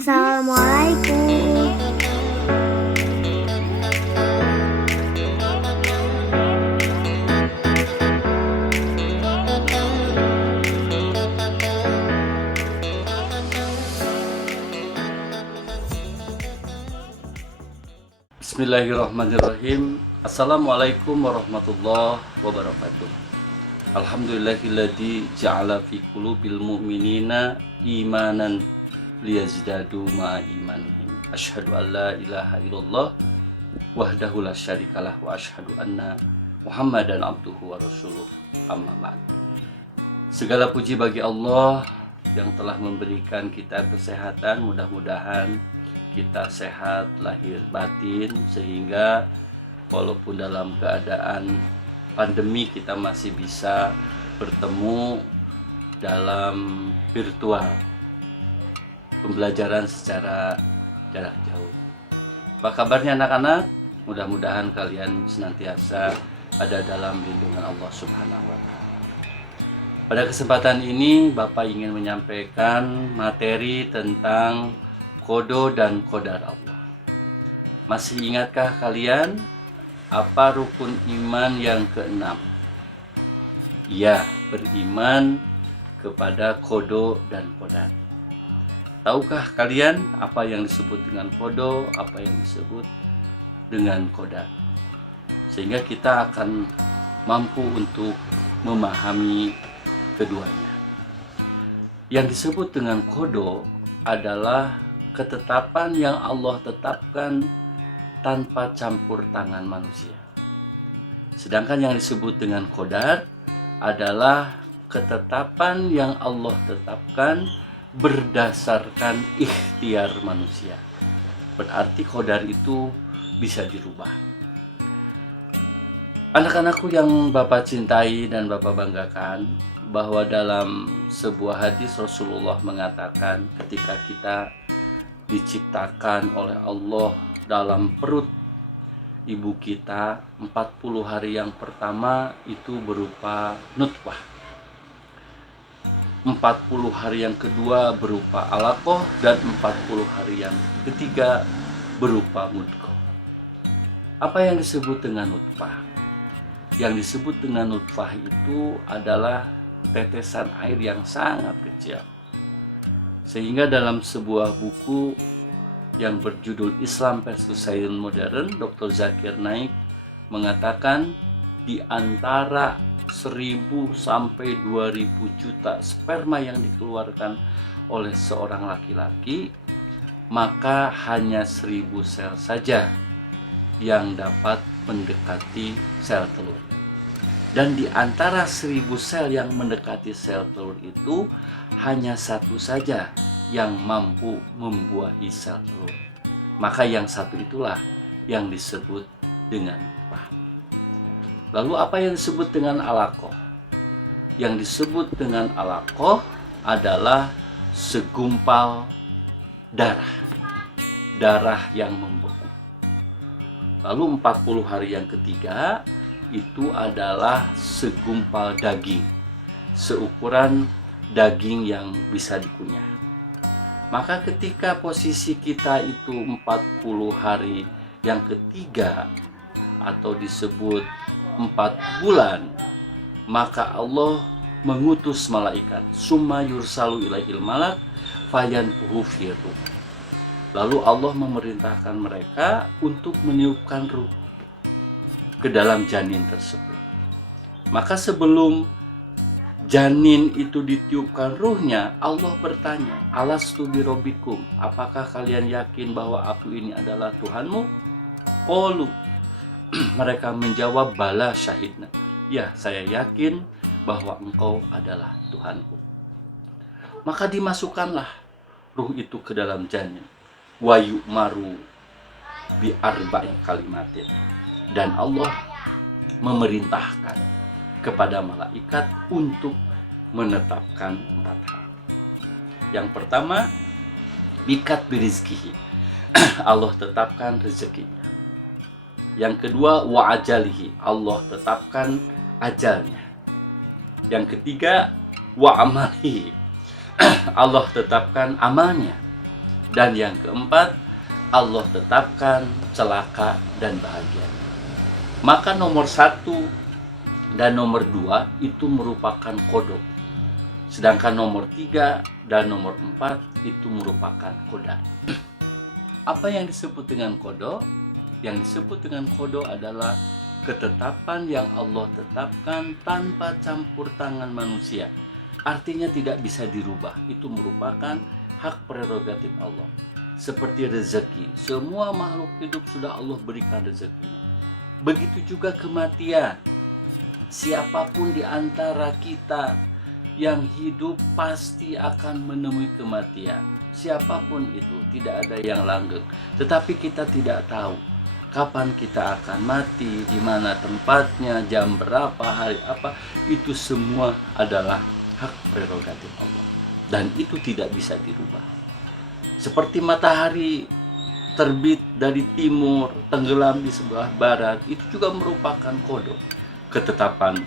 Assalamualaikum. Bismillahirrahmanirrahim. Assalamualaikum warahmatullahi wabarakatuh. Alhamdulillahilladzi ja'ala fi qulubil mu'minina imanan liyazdadu ma'a imanihim. Asyhadu an la ilaha illallah wahdahu la syarikalah wa asyhadu anna Muhammadan abduhu wa rasuluh. Amma ba'd. Segala puji bagi Allah yang telah memberikan kita kesehatan. Mudah-mudahan kita sehat lahir batin, sehingga walaupun dalam keadaan pandemi kita masih bisa bertemu dalam virtual, pembelajaran secara jarak jauh. Apa kabarnya anak-anak? Mudah-mudahan kalian senantiasa ada dalam lindungan Allah Subhanahu wa Ta'ala. Pada kesempatan ini Bapak ingin menyampaikan materi tentang kodo dan qadar Allah. Masih ingatkah kalian apa rukun iman yang keenam? Ya, beriman kepada kodo dan qadar. Tahukah kalian apa yang disebut dengan kodo, apa yang disebut dengan qadar? Sehingga kita akan mampu untuk memahami keduanya. Yang disebut dengan kodo adalah ketetapan yang Allah tetapkan tanpa campur tangan manusia. Sedangkan yang disebut dengan qadar adalah ketetapan yang Allah tetapkan berdasarkan ikhtiar manusia. Berarti qadar itu bisa dirubah. Anak-anakku yang Bapak cintai dan Bapak banggakan, bahwa dalam sebuah hadis Rasulullah mengatakan ketika kita diciptakan oleh Allah dalam perut ibu kita, 40 hari yang pertama itu berupa nutfah, 40 hari yang kedua berupa alaqah, dan 40 hari yang ketiga berupa mudghah. Apa yang disebut dengan nutfah? Yang disebut dengan nutfah itu adalah tetesan air yang sangat kecil. Sehingga dalam sebuah buku yang berjudul Islam versus Sains Modern, Dr. Zakir Naik mengatakan di antara 1000 sampai 2000 juta sperma yang dikeluarkan oleh seorang laki-laki, maka hanya 1000 sel saja yang dapat mendekati sel telur. Dan di antara 1000 sel yang mendekati sel telur itu, hanya satu saja yang mampu membuahi sel telur. Maka yang satu itulah yang disebut dengan nutfah. Lalu apa yang disebut dengan alaqah? Yang disebut dengan alaqah adalah segumpal darah. Darah yang membeku. Lalu 40 hari yang ketiga itu adalah segumpal daging, seukuran daging yang bisa dikunyah. Maka ketika posisi kita itu 40 hari yang ketiga, atau disebut 4 bulan, maka Allah mengutus malaikat, summa yursalu ilaihil malak fayanfuhu fi ruh. Lalu Allah memerintahkan mereka untuk meniupkan ruh ke dalam janin tersebut. Maka sebelum janin itu ditiupkan ruhnya, Allah bertanya, alastu birabbikum, apakah kalian yakin bahwa aku ini adalah Tuhanmu? Qalu, mereka menjawab, bala syahidna, ya saya yakin bahwa engkau adalah Tuhanku. Maka dimasukkanlah ruh itu ke dalam janin, wa yu'maru bi arba'in kalimatin, dan Allah memerintahkan kepada malaikat untuk menetapkan 4 hal. Yang pertama, bikat birizkihi, Allah tetapkan rezekinya. Yang kedua, wa ajalihi, Allah tetapkan ajalnya. Yang ketiga, wa amalihi, Allah tetapkan amalnya. Dan yang keempat, Allah tetapkan celaka dan bahagia. Maka nomor 1 dan nomor 2 itu merupakan kodok. Sedangkan nomor 3 dan nomor 4 itu merupakan qadar. Apa yang disebut dengan kodok? Yang disebut dengan kodok adalah ketetapan yang Allah tetapkan tanpa campur tangan manusia. Artinya tidak bisa dirubah. Itu merupakan hak prerogatif Allah. Seperti rezeki, semua makhluk hidup sudah Allah berikan rezekinya. Begitu juga kematian. Siapapun di antara kita yang hidup pasti akan menemui kematian. Siapapun itu, tidak ada yang langgeng. Tetapi kita tidak tahu kapan kita akan mati, di mana tempatnya, jam berapa, hari apa. Itu semua adalah hak prerogatif Allah. Dan itu tidak bisa dirubah. Seperti matahari terbit dari timur, tenggelam di sebelah barat, itu juga merupakan kodok, ketetapan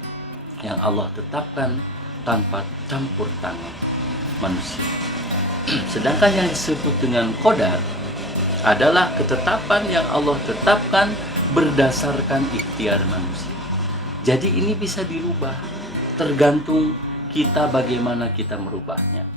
yang Allah tetapkan tanpa campur tangan manusia. Sedangkan yang disebut dengan qadar adalah ketetapan yang Allah tetapkan berdasarkan ikhtiar manusia. Jadi ini bisa dirubah, tergantung kita bagaimana kita merubahnya.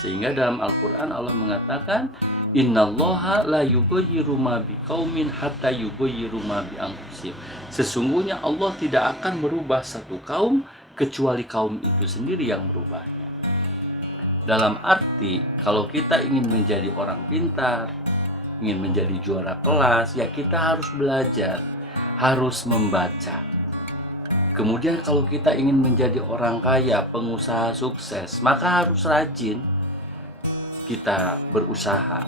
Sehingga dalam Al-Quran Allah mengatakan, Innallaha la yughayyiru ma biqaumin hatta yughayyiru ma bi anfusihim. Sesungguhnya Allah tidak akan merubah satu kaum kecuali kaum itu sendiri yang merubahnya. Dalam arti, kalau kita ingin menjadi orang pintar, ingin menjadi juara kelas, ya kita harus belajar, harus membaca. Kemudian kalau kita ingin menjadi orang kaya, pengusaha sukses, maka harus rajin. Kita berusaha,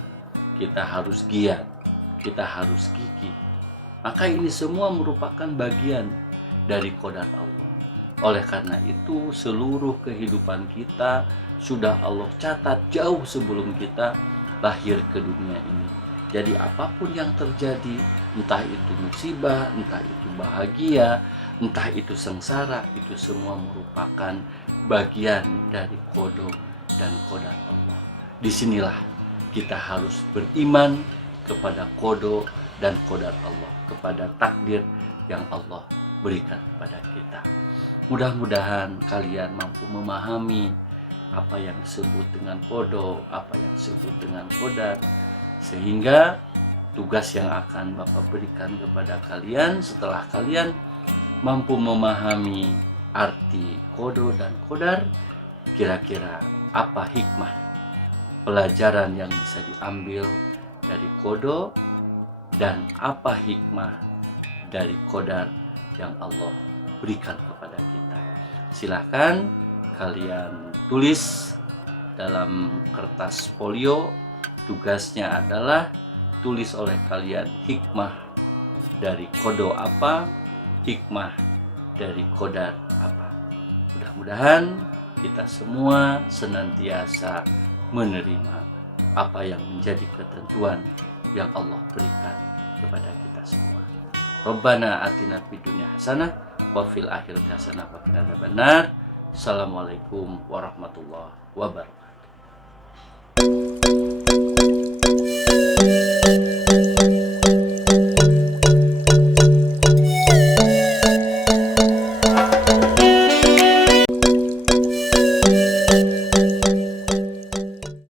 kita harus giat, kita harus gigih. Maka ini semua merupakan bagian dari qadar Allah. Oleh karena itu, seluruh kehidupan kita sudah Allah catat jauh sebelum kita lahir ke dunia ini. Jadi apapun yang terjadi, entah itu musibah, entah itu bahagia, entah itu sengsara, itu semua merupakan bagian dari qada dan qadar Allah. Disinilah kita harus beriman kepada qada dan qadar Allah, kepada takdir yang Allah berikan kepada kita. Mudah-mudahan kalian mampu memahami apa yang disebut dengan qada, apa yang disebut dengan qadar, sehingga tugas yang akan Bapak berikan kepada kalian setelah kalian mampu memahami arti qada dan qadar, kira-kira apa hikmah pelajaran yang bisa diambil dari qada dan apa hikmah dari qadar yang Allah berikan kepada kita. Silahkan kalian tulis dalam kertas folio. Tugasnya adalah tulis oleh kalian hikmah dari qada apa, hikmah dari qadar apa. Mudah-mudahan kita semua senantiasa menerima apa yang menjadi ketentuan yang Allah berikan kepada kita semua. Rabbana atina fid dunya hasanah wa fil akhirati hasanah wa qina adzabannar. Assalamualaikum warahmatullahi wabarakatuh.